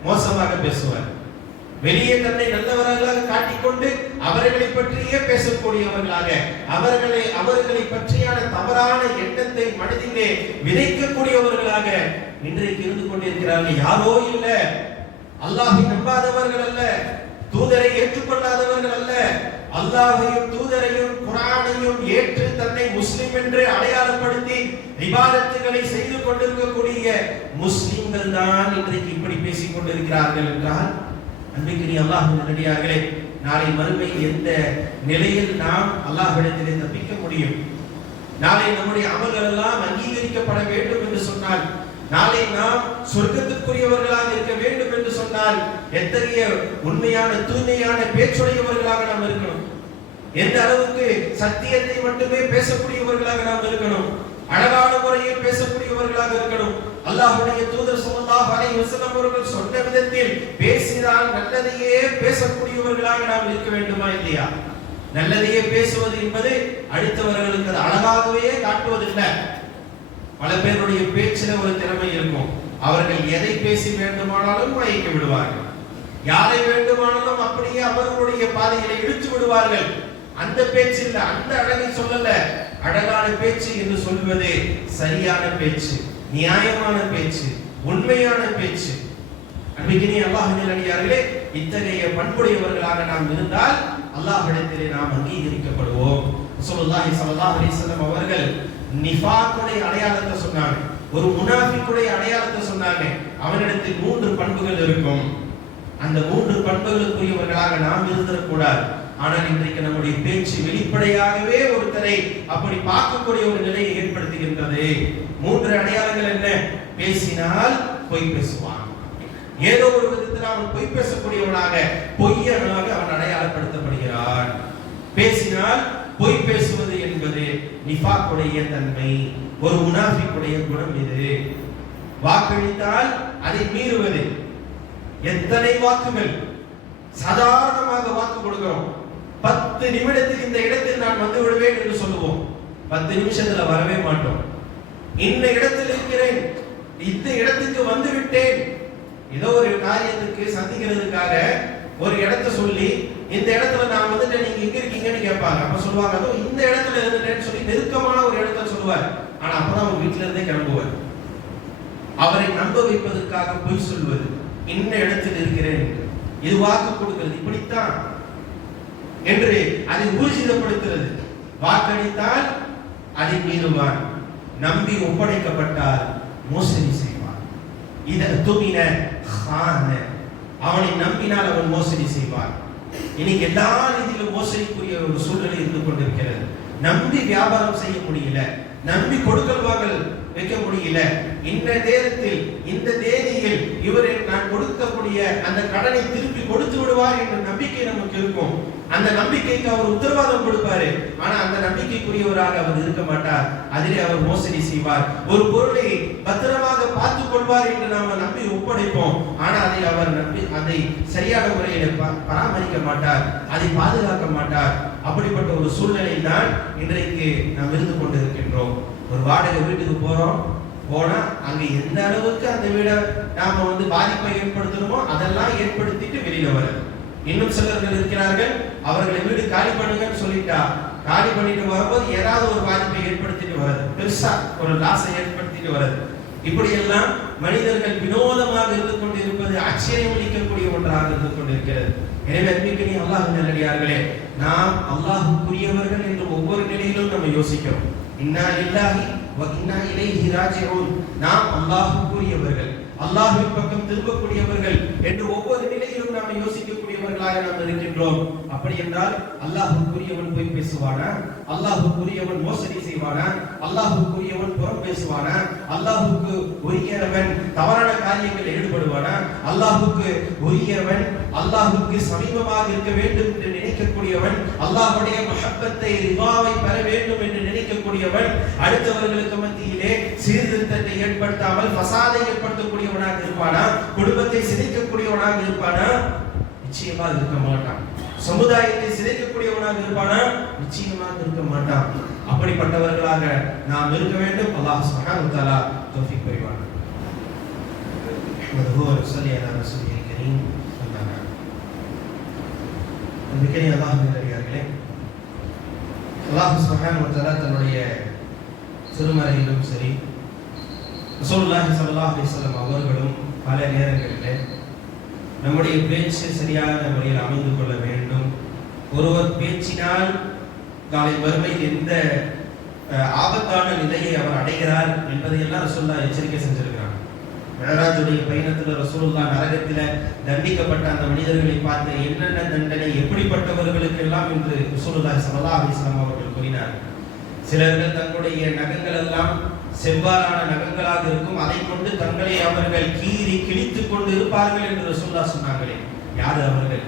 மோசமாக பேசுவார். வெளியே தன்னை நல்லவர்களாக காட்டிக்கொண்டு அவர்களை பற்றியே பேசக்கூடியவர்களாக, அவர்களை பற்றியான தவறான எண்ணத்தை மனதிலே விதைக்கக்கூடியவர்களாக இன்றைக்கு இருந்து கொண்டிருக்கிறார்கள். யாரோ இல்ல, அல்லாஹ்வை நம்பாதவர்கள் அல்ல, தூதரை ஏற்றுக்கொள்ளாதவர்கள் அல்ல, அல்லாஹ்வையும் தூதரையும் குர்ஆனையும் ஏற்று தன்னை முஸ்லிம் என்று அடையாளப்படுத்தி இபாதத்துகளை செய்து கொண்டிருக்கக்கூடிய முஸ்லிம்கள் தான் இன்றைக்கு இப்படி பேசிக் கொண்டிருக்கிறார்கள் என்றால், அன்பிற்குரிய அல்லாஹ்வின் நல்லடியார்களே, நாளை மறுமை எந்த நிலையில் நாம் அல்லாஹ்விடத்திலே தப்பிக்க முடியும்? நாளை நம்முடைய அமல்கள் எல்லாம் அங்கீகரிக்கப்பட வேண்டும் என்று சொன்னால், நாளை நாம் சொர்க்கத்திற்குரியவர்களாக இருக்க வேண்டும் என்று சொன்னால், எத்தகைய உண்மையான தூய்மையான பேச்சுடையவர்களாக நாம் இருக்கணும்? எந்த அளவுக்கு சத்தியத்தை மட்டுமே பேசக்கூடியவர்களாக நாம் இருக்கணும்? அழகான முறையில் பேசக்கூடியவர்களாக இருக்கணும். அல்லாஹ்வுடைய தூதர் ஸல்லல்லாஹு அலைஹி வஸல்லம் அவர்கள் சொன்ன விதத்தில் பேசினால் நல்லதையே பேசக்கூடியவர்களாக நாம் இருக்க வேண்டுமா இல்லையா? நல்லதையே பேசுவது என்பது அடுத்தவர்களுக்கு அது அழகாகவே காட்டுவதில்லை. பல பேருடைய பேச்சில ஒரு திறமை இருக்கும். அவர்கள் எதை பேசி வேண்டுமானாலும் மயக்க விடுவார்கள், யாரை வேண்டுமானாலும் அப்படியே அவர்களுடைய பாதைகளை இழுத்து விடுவார்கள். அந்த பேச்சு இல்ல, அந்த அழகை சொல்லல. அழகான பேச்சு என்று சொல்வது சரியான பேச்சு, நியாயமான பேச்சு, உண்மையான பேச்சு. அன்பிற்கினிய அல்லாஹ்வின் நல்லடியார்களே, இத்தகைய பண்புடையவர்களாக நாம் இருந்தால் அல்லாஹ்விடத்திலே நாம் அங்கீகரிக்கப்படுவோம். ரசூலுல்லாஹி ஸல்லல்லாஹு அலைஹி வஸல்லம் அவர்கள் நிஃபாக்குடைய அடையாளத்தை சொன்னாங்க, ஒரு முனாஃபிக்குடைய அடையாளத்தை சொன்னாங்க. அவனிடத்தில் 3 பண்புகள் இருக்கும். அந்த 3 பண்புகளுக்குரியவர்களாக நாம் இருந்திடக்கூடாது. ஆனால் இன்றைக்கு நம்முடைய பேச்சு வெளிப்படையாகவே ஒருத்தரை அப்படி பார்க்கக்கூடிய ஒரு நிலையை ஏற்படுத்துகின்றது. 3 அடையாளங்கள் என்ன? பேசினால் பொய் பேசுவான், ஏதோ ஒரு விதத்தில் அவன் பொய் பேசக்கூடியவனாக, பொய்யனாக அவன் அடையாளப்படுத்தப்படுகிறான். பேசினால் பொய் பேசுவது என்பது நிஃபாக்குடைய தன்மை, ஒரு முனாஃபிக்குடைய குணம். இது வாக்களித்தால் அதை மீறுவது. எத்தனை வாக்குகள் சாதாரணமாக வாக்கு கொடுக்கிறோம். 10 நிமிடத்தில் இந்த இடத்தில் நான் வந்து விடுவேன் என்று சொல்லுவோம். 10 நிமிஷத்துல வரவே மாட்டோம். இந்த இடத்தில் இருக்கிறேன், இந்த இடத்துக்கு வந்து விட்டேன். ஏதோ ஒரு காரியத்துக்கு சந்திக்கிறதுக்காக ஒரு இடத்தை சொல்லி, இந்த இடத்துல நான் வந்துட்டேன், நீங்க எங்க இருக்கீங்கன்னு கேட்பாங்க. அப்ப சொல்லுவாங்க, அதோ இந்த இடத்துல இருந்துட்டேன்னு சொல்லி நெருக்கமான ஒரு இடத்தை சொல்லுவார். ஆனா அப்பதான் அவர் வீட்டுல இருந்தே கிளம்புவார். அவரை நம்ப வைப்பதற்காக பொய் சொல்வது, இந்த இடத்தில் இருக்கிறேன், இது வாக்கு கொடுக்கிறது, இப்படித்தான் என்று அதை ஊர்ஜிதப்படுத்துறது. வாக்களித்தால் அதை மீறுவான், நம்பி ஒப்படைக்கப்பட்டால் மோசடி செய்வான். இத துமின ஹான, அவனை நம்பினால் அவன் மோசடி செய்வான். இன்னைக்கு எல்லா ரீதியிலும் மோசடிக்குரிய ஒரு சூழ்நிலை இருந்து கொண்டிருக்கிறது. நம்பி வியாபாரம் செய்ய முடியல, நம்பி கொடுக்கல் வாங்கல் வைக்க முடியல. இந்த நேரத்தில், இந்த தேதியில் இவரை நான் கொடுக்கக்கூடிய அந்த கடனை திருப்பி கொடுத்து விடுவார் என்ற நம்பிக்கை நமக்கு இருக்கும். அந்த நம்பிக்கைக்கு அவர் உத்தரவாதம் கொடுப்பாரு. ஆனா அந்த நம்பிக்கைக்குரியவராக அவர் இருக்க மாட்டார். அதிலே அவர் மோசடி செய்வார். ஒரு பொருளை பத்திரமாக பார்த்துக் கொள்வார் என்று நாம நம்பி ஒப்படைப்போம். ஆனா அதை சரியான முறையில் பராமரிக்க மாட்டார், அதை பாதுகாக்க மாட்டார். அப்படிப்பட்ட ஒரு சூழ்நிலையில் தான் இன்றைக்கு நாம் இருந்து கொண்டு இருக்கின்றோம். ஒரு வாடகை வீட்டுக்கு போனா அங்க எந்த அளவுக்கு அந்த வீடை நாம பாதிப்பை ஏற்படுத்தணுமோ அதெல்லாம் ஏற்படுத்திட்டு வெளியில வர. இன்னும் சிலர்கள் இருக்கிறார்கள், அவர்களை வீடு காலி பண்ணுங்கன்னு சொல்லிட்டா காலி பண்ணிட்டு வரும்போது ஏதாவது ஒரு பாதிப்பை ஏற்படுத்திட்டு வர்றது, பெருசா ஒரு லாஸை ஏற்படுத்திட்டு வர்றது. இப்படி எல்லாம் மனிதர்கள் வினோதமாக இருந்து கொண்டிருப்பது ஆச்சரியம் அளிக்கக்கூடிய ஒன்றாக இருந்து கொண்டிருக்கிறது. எனவே அன்பிற்குரிய அல்லாஹ் நல்லடியார்களே, நாம் அல்லாஹ்வுக்குரியவர்கள் என்று ஒவ்வொரு நிலையிலும் நம்ம யோசிக்கிறோம். இன்னா லில்லாஹி வ இன்னா இலைஹி ராஜிஊன். நாம் அல்லாஹ்வுக்குரியவர்கள், அல்லாஹ்வின் பக்கம் திரும்பக்கூடியவர்கள் என்று ஒவ்வொரு நிலையிலும் நாம் யோசிக்கக்கூடியவர்களாக நாம் இருக்கின்றோம். அப்படி என்றால் அல்லாஹ்வுக்குரியவன் போய் பேசுவானா? அல்லாஹ்வுக்குரியவன் மோசடி செய்வானா? அல்லாஹ்வுக்குரியவன் புறம் பேசுவானா? அல்லாஹ்வுக்கு உரியவன் தவறான காரியங்களில் ஈடுபடுவானா? அல்லாஹ்வுக்கு உரியவன், அல்லாஹ்வுக்கு சமீபமாக இருக்க வேண்டும் என்று நினைக்கக்கூடியவன், அல்லாஹ்வுடைய மஹப்பத்தை ரிவாவை பெற வேண்டும் என்று நினைக்கக்கூடியவன், அடுத்தவர்களுக்கு மத்தியிலே சீர்திருத்தத்தை ஏற்படுத்தாமல் ஃபசாதை ஏற்படுத்தக்கூடியவனாக இருப்பானா? குடும்பத்தை சிதைக்கக்கூடியவனாக இருப்பானா? நிச்சயமாக இருக்க மாட்டான். சமுதாயத்தை சிதைக்கக்கூடியவனாக இருப்பானா? நிச்சயமாக இருக்க மாட்டான். அப்படிப்பட்டவர்களாக நாம் இருக்க வேண்டும். அல்லாஹ் சுப்ஹானஹு வ தஆலா தௌஃபீக் புரிவானாக. அஹ்மதுஹு வ ஸல்லி அலா ரசூலில் கரீம். அன்பிற்குரிய அல்லாஹ்வின் நல்லடியார்களே, அல்லாஹ் சுப்ஹானஹு வ தஆலா தன்னுடைய திருமறையிலும் சரி, ரசூலுல்லாஹி ஸல்லல்லாஹு அலைஹி வஸல்லம் அவர்களும் பல நேரங்களிலே நம்முடைய பேச்சு சரியான முறையில் அமைந்து கொள்ள வேண்டும். ஒருவர் பேச்சினால் நாளை மறுமையில் எந்த ஆபத்தான நிலையை அவர் அடைகிறார் என்பதையெல்லாம் ரசூலுல்லாஹ் எச்சரிக்கை செஞ்சிருக்கிறார். மிஅராஜுடைய பயணத்தில் ரசூலுல்லாஹ் நரகத்தில் தண்டிக்கப்பட்ட அந்த மனிதர்களை பார்த்து என்னென்ன தண்டனை எப்படிப்பட்டவர்களுக்கு எல்லாம் என்று ரசூலுல்லாஹி ஸல்லல்லாஹு அலைஹி வஸல்லம் அவர்கள் கூறினார். சிலர்கள் தங்களுடைய நகங்கள் எல்லாம் செவ்வாறான நகங்களாக இருக்கும், அதை கொண்டு தங்களை அவர்கள் கீறி கிழித்துக் கொண்டு இருப்பார்கள் என்று ரசூலுல்லாஹ் சொன்னாங்களே, யார் அவர்கள்?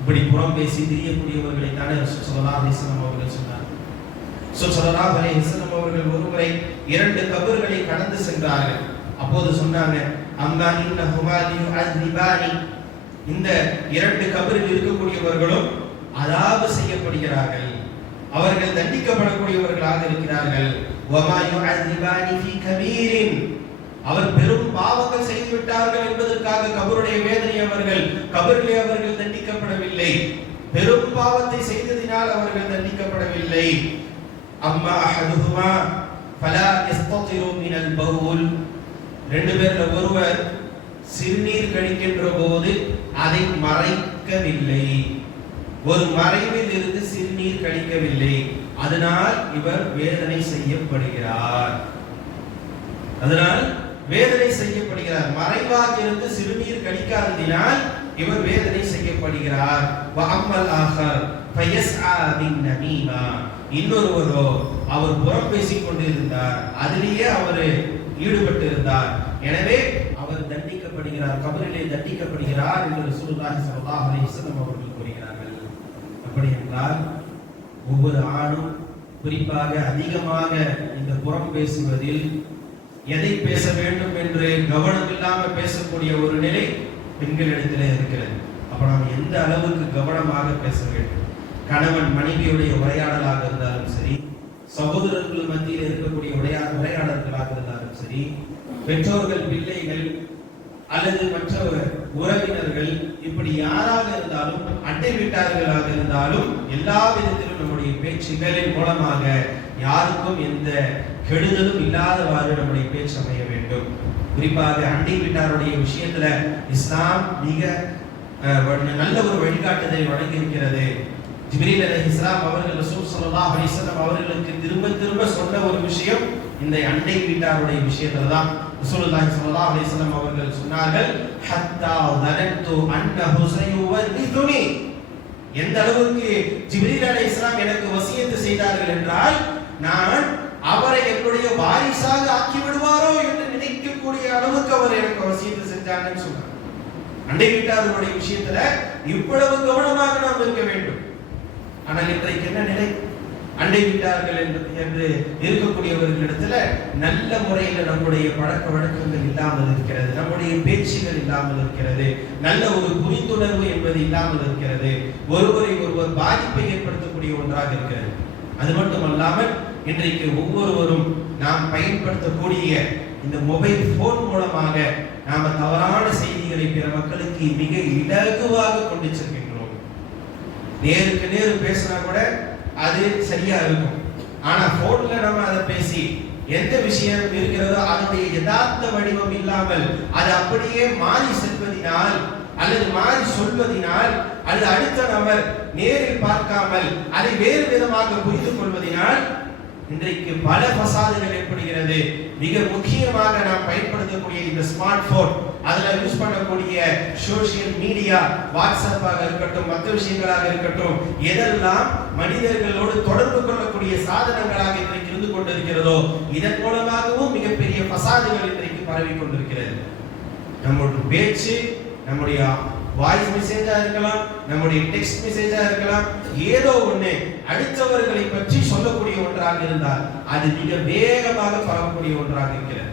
இப்படி புறம் பேசி திரியக்கூடியவர்களை தானே ரசூல் ஸல்லல்லாஹு அலைஹி வஸல்லம் அவர்கள் சொன்னார். ரசூல் ஸல்லல்லாஹு அலைஹி வஸல்லம் அவர்கள் ஒருமுறை 2 கபர்களை கடந்து சென்றார்கள். அப்போது சொன்னாங்க, அம்மா இன்னஹுமா லியுஅذிபானி, இந்த 2 கபரில் இருக்கக்கூடியவர்களும் அதாபு செய்யப்படுகிறார்கள், அவர்கள் தண்டிக்கப்படக்கூடியவர்களாக இருக்கிறார்கள். வமா யுஅذிபானி ஃபீ கபீரின், அவர் பெரும் பாவங்கள் செய்து விட்டார்கள் என்பதற்காக கபருடைய வேதனை கபரிலே அவர்கள் தண்டிக்கப்படவில்லை, பெரும் பாவத்தை செய்ததினால் அவர்கள் தண்டிக்கப்படவில்லை. அம்மா அஹதுஹுமா ஃபலா யஸ்ததிரு மினல் பவுல், 2 பேர்ல ஒருவர் சிறுநீர் கழிக்கின்ற போது அதை மறைக்கவில்லை, ஒரு மறைவில் இருந்து சிறுநீர் கழிக்கவில்லை, அதனால் இவர் வேதனை செய்யப்படுகிறார். மறைவாக இருந்து சிறுநீர் கழிக்காததினால் இவர் வேதனை செய்யப்படுகிறார். வஅம்மல் ஆஹர் ஃபயஸ்ஆ பின் நமீமா, இன்னொருவரோ அவர் புறம் பேசிக் கொண்டிருந்தார், அதிலேயே அவர் ஈடுபட்டு இருந்தார், எனவே அவர் தண்டிக்கப்படுகிறார், கபரிலே தண்டிக்கப்படுகிறார் என்று ரசூலுல்லாஹி ஸல்லல்லாஹு அலைஹி வஸல்லம் அவர்கள் கூறுகிறார்கள். அப்படி என்றால் ஒவ்வொரு ஆணும் குறிப்பாக அதிகமாக இந்த புறம் பேசுவதில் எதை பேச வேண்டும் என்று கவனம் இல்லாமல் பேசக்கூடிய ஒரு நிலை பெண்களிடத்திலே இருக்கிறது. அப்ப நாம் எந்த அளவுக்கு கவனமாக பேச வேண்டும்? கணவன் மனைவியுடைய உரையாடலாக இருந்தாலும் சரி, சகோதரர்கள் மத்தியில் இருக்கக்கூடிய உரையாடல்களாக இருந்தாலும் சரி, பெற்றோர்கள் பிள்ளைகள் அல்லது மற்ற உறவினர்கள், இப்படி யாராக இருந்தாலும், அண்டை வீட்டார்களாக இருந்தாலும், எல்லா விதத்திலும் நம்முடைய பேச்சுகளின் மூலமாக யாருக்கும் எந்த கெடுதலும் இல்லாதவாறு நம்முடைய பேச்சு அமைய வேண்டும். குறிப்பாக அண்டை வீட்டாருடைய விஷயத்துல இஸ்லாம் மிக நல்ல ஒரு வழிகாட்டுதலை வழங்கியிருக்கிறது. ஜிப்ரீல் அலைஹிஸ்ஸலாம் அவர்கள் ரசூல் ஸல்லல்லாஹு அலைஹி வஸல்லம் அவர்களுக்கு திரும்ப திரும்ப சொன்ன ஒரு விஷயம் இந்த அண்டை வீட்டாருடைய விஷயத்துல தான். ரசூலுல்லாஹி ஸல்லல்லாஹு அலைஹி வஸல்லம் அவர்கள் சொன்னார்கள், ஹத்தா தனந்து அன்னஹு சயுவரிதுனி, எந்த அளவுக்கு ஜிப்ரீல் அலைஹிஸ்ஸலாம் எனக்கு வசியத்து செய்தார்கள் என்றால், நான் அவரை என்னுடைய வாரிசாக ஆக்கி விடுவாரோ என்று நினைக்கக்கூடிய அளவுக்கு அவர் எனக்கு வசியத்து செஞ்சாங்கன்னு சொன்னார். அண்டை வீட்டாருடைய விஷயத்துல இவ்வளவு கவனமாக நாம் இருக்க வேண்டும். ஆனால் இன்றைக்கு என்ன நிலை? அண்டை வீட்டார்கள் என்று இருக்கக்கூடியவர்களிடத்துல நல்ல முறையில் நம்முடைய பழக்க வழக்கங்கள் இல்லாமல் இருக்கிறது, நம்முடைய பேச்சுகள் இல்லாமல் இருக்கிறது, நல்ல ஒரு புரிந்துணர்வு என்பது இல்லாமல் இருக்கிறது, ஒருவரை ஒருவர் பாதிப்பை ஏற்படுத்தக்கூடிய ஒன்றாக இருக்கிறது. அது மட்டுமல்லாமல் இன்றைக்கு ஒவ்வொருவரும் நாம் பயன்படுத்தக்கூடிய இந்த மொபைல் போன் மூலமாக நாம தவறான செய்திகளை பிற மக்களுக்கு மிக இலகுவாக கொண்டு செல்கின்றோம். நேருக்கு நேரு பேசினா கூட அது சரியா இருக்கும். ஆனா போன்ல நம்ம அதை பேசி எந்த விஷயம் இருக்கிறதோ அதனுடைய யதார்த்த வடிவம் இல்லாமல் அது அப்படியே மாறி செல்வதினால் அல்லது மாறி சொல்வதினால் அல்லது அடுத்த நபர் நேரில் பார்க்காமல் அதை வேறு விதமாக புரிந்து கொள்வதினால் இன்றைக்கு பல ஃபசாதுகள் ஏற்படுகிறது. மிக முக்கியமாக நாம் பயன்படுத்தக்கூடிய இந்த ஸ்மார்ட் போன், அதுல யூஸ் பண்ணக்கூடிய சோசியல் மீடியா, வாட்ஸ்அப்பாக இருக்கட்டும், மற்ற விஷயங்களாக இருக்கட்டும், எதெல்லாம் மனிதர்களோடு தொடர்பு கொள்ளக்கூடிய சாதனங்களாக இன்றைக்கு இருந்து கொண்டிருக்கிறதோ இதன் மூலமாகவும் மிகப்பெரிய ஃபசாதுகள் இன்றைக்கு பரவி கொண்டிருக்கிறது. நம்முடைய பேச்சு, நம்முடைய வாய்ஸ் மெசேஜா இருக்கலாம், நம்முடைய டெக்ஸ்ட் மெசேஜா இருக்கலாம், ஏதோ ஒண்ணு அடுத்தவர்களை பற்றி சொல்லக்கூடிய ஒன்றாக இருந்தால் அது மிக வேகமாக பரவக்கூடிய ஒன்றாக இருக்கிறது.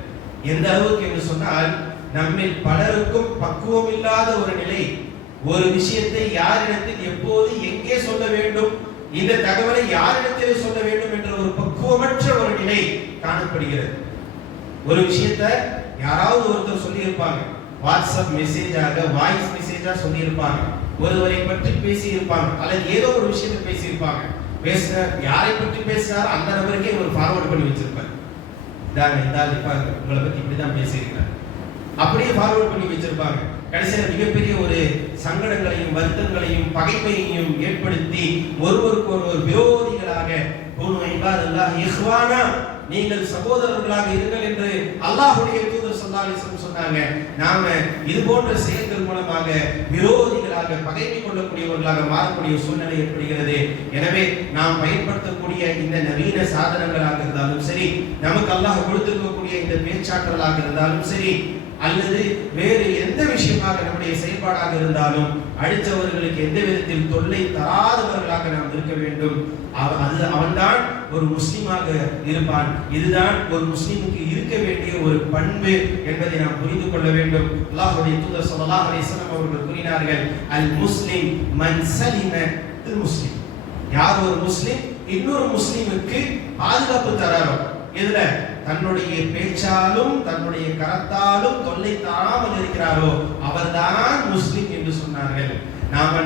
எந்த அளவுக்கு என்று சொன்னால் நம்மில் பலருக்கும் பக்குவம் இல்லாத ஒரு நிலை, ஒரு விஷயத்தை யாரிடத்தில் எப்போது எங்கே சொல்ல வேண்டும், இந்த தகவலை யாரிடத்திலே சொல்ல வேண்டும் என்ற ஒரு பக்குவமற்ற ஒரு நிலை காணப்படுகிறது. ஒரு விஷயத்தை யாராவது ஒருத்தர் சொல்லி இருப்பாங்க, வாட்ஸ்அப் மெசேஜாக வாய்ஸ் மெசேஜா சொல்லி இருப்பாங்க, ஒருவரை பற்றி பேசி இருப்பாங்க, அல்லது ஏதோ ஒரு விஷயத்தை பேசி இருப்பாங்க. பேசுற யாரை பற்றி பேசினாரோ அந்த நபருக்கே ஒரு ஃபார்வர்ட் பண்ணி வச்சிருப்பாங்க. உங்களை பத்தி இப்படிதான் பேசியிருக்கிறார், அப்படியே ஃபார்வர்ட் பண்ணி வச்சிருப்பாங்க. கடைசியில் மிகப்பெரிய ஒரு சங்கடங்களையும் வருத்தங்களையும் பகைமையையும் ஏற்படுத்தி ஒருவருக்கு ஒருவர் விரோதிகளாக நீங்கள் சகோதரர்களாக இருங்கள் என்று அல்லாஹ்வுடைய தூதர் ஸல்லல்லாஹு அலைஹி வஸல்லம் சொன்னாங்க. நாம இது போன்ற செயல்கள் மூலமாக விரோதிகளாக பகைமை கொள்ளக்கூடியவர்களாக மாறக்கூடிய சூழ்நிலை ஏற்படுகிறது. எனவே நாம் பயன்படுத்தக்கூடிய இந்த நவீன சாதனங்களாக இருந்தாலும் சரி, நமக்கு அல்லாஹ் கொடுத்திருக்கக்கூடிய இந்த பேச்சாற்றலாக இருந்தாலும் சரி, அல்லது வேறு எந்த விஷயமாக நம்முடைய செயல்பாடாக இருந்தாலும் அடுத்தவர்களுக்கு எந்த விதத்தில் தொல்லை தராதவர்களாக நாம் இருக்க வேண்டும். அவன்தான் ஒரு முஸ்லிமாக இருப்பான். இதுதான் ஒரு முஸ்லிமுக்கு இருக்க வேண்டிய ஒரு பண்பு என்பதை நாம் புரிந்து கொள்ள வேண்டும். அல்லாஹ்வுடைய தூதர் ஸல்லல்லாஹு அலைஹி வஸல்லம் அவர்கள் கூறினார்கள், அல் முஸ்லிம் மன் சலிம அல் முஸ்லிம். யார் ஒரு முஸ்லிம் இன்னொரு முஸ்லிமுக்கு பாதுகாப்பு தராரோ, இதுல தன்னுடைய பேச்சாலும் தன்னுடைய கரத்தாலும் தொல்லை தராமல் இருக்கிறாரோ அவர்தான் முஸ்லிம் என்று சொன்னார்கள்.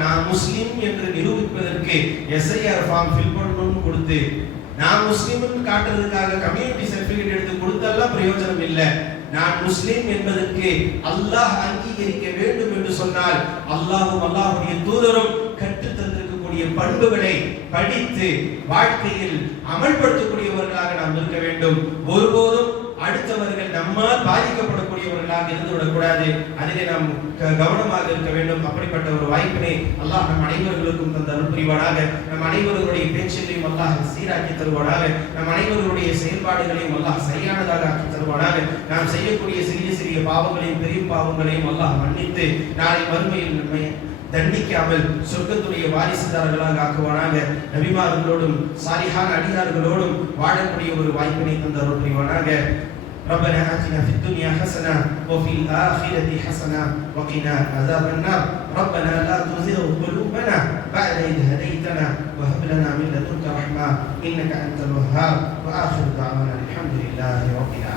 நான் முஸ்லிம் என்று நிரூபிப்பதற்கு எஸ்ஐஆர் ஃபார்ம் ஃபில் பண்ணணும்னு கொடுத்து நான் முஸ்லிம்னு காட்டுறதுக்காக கம்யூனிட்டி சர்டிபிகேட் எடுத்து கொடுத்தெல்லாம் பிரயோஜனம் இல்லை. நான் முஸ்லிம் என்பதற்கு அல்லாஹ் அங்கீகரிக்க வேண்டும் என்று சொன்னால் அல்லாஹ்வும் அல்லாஹ்வுடைய தூதரும் கற்று தந்திருக்கக்கூடிய பண்புகளை படித்து வாழ்க்கையில் அமல்படுத்தக்கூடியவர்களாக நாம் இருக்க வேண்டும். ஒருபோதும் அடுத்தவர்கள் நம்மால் பாதிக்கப்படக்கூடியவர்களாக இருந்து விடக்கூடாது. அதிலே நாம் கவனமாக இருக்க வேண்டும். அப்படிப்பட்ட ஒரு வாய்ப்பினை அல்லாஹ் நம் அனைவர்களுக்கும் தந்த அருள் புரிவானாக. நம் அனைவர்களுடைய பேச்சுகளையும் அல்லாஹ் சீராக்கி தருவானாக. நம் அனைவர்களுடைய செயல்பாடுகளையும் அல்லாஹ் சரியானதாக ஆக்கி தருவானாக. நாம் செய்யக்கூடிய சிறிய சிறிய பாவங்களையும் பெரிய பாவங்களையும் அல்லாஹ் மன்னித்து நாளை மறுமையில் நம்மை தண்டிக்காமல் சொர்க்கத்துடைய வாரிசுதாரர்களாக ஆக்குவானாக. நபிமார்களோடும் சாலிஹான அடியார்களோடும் வாழக்கூடிய ஒரு வாய்ப்பினை தந்த அருள் புரிவானாக. ربنا آتنا في الدنيا حسنة وفي الآخرة حسنة وقنا عذاب النار. ربنا لا تزغ قلوبنا بعد إذ هديتنا وهب لنا من لدنك رحمة إنك أنت الوهاب. وآخر دعوانا الحمد لله رب العالمين.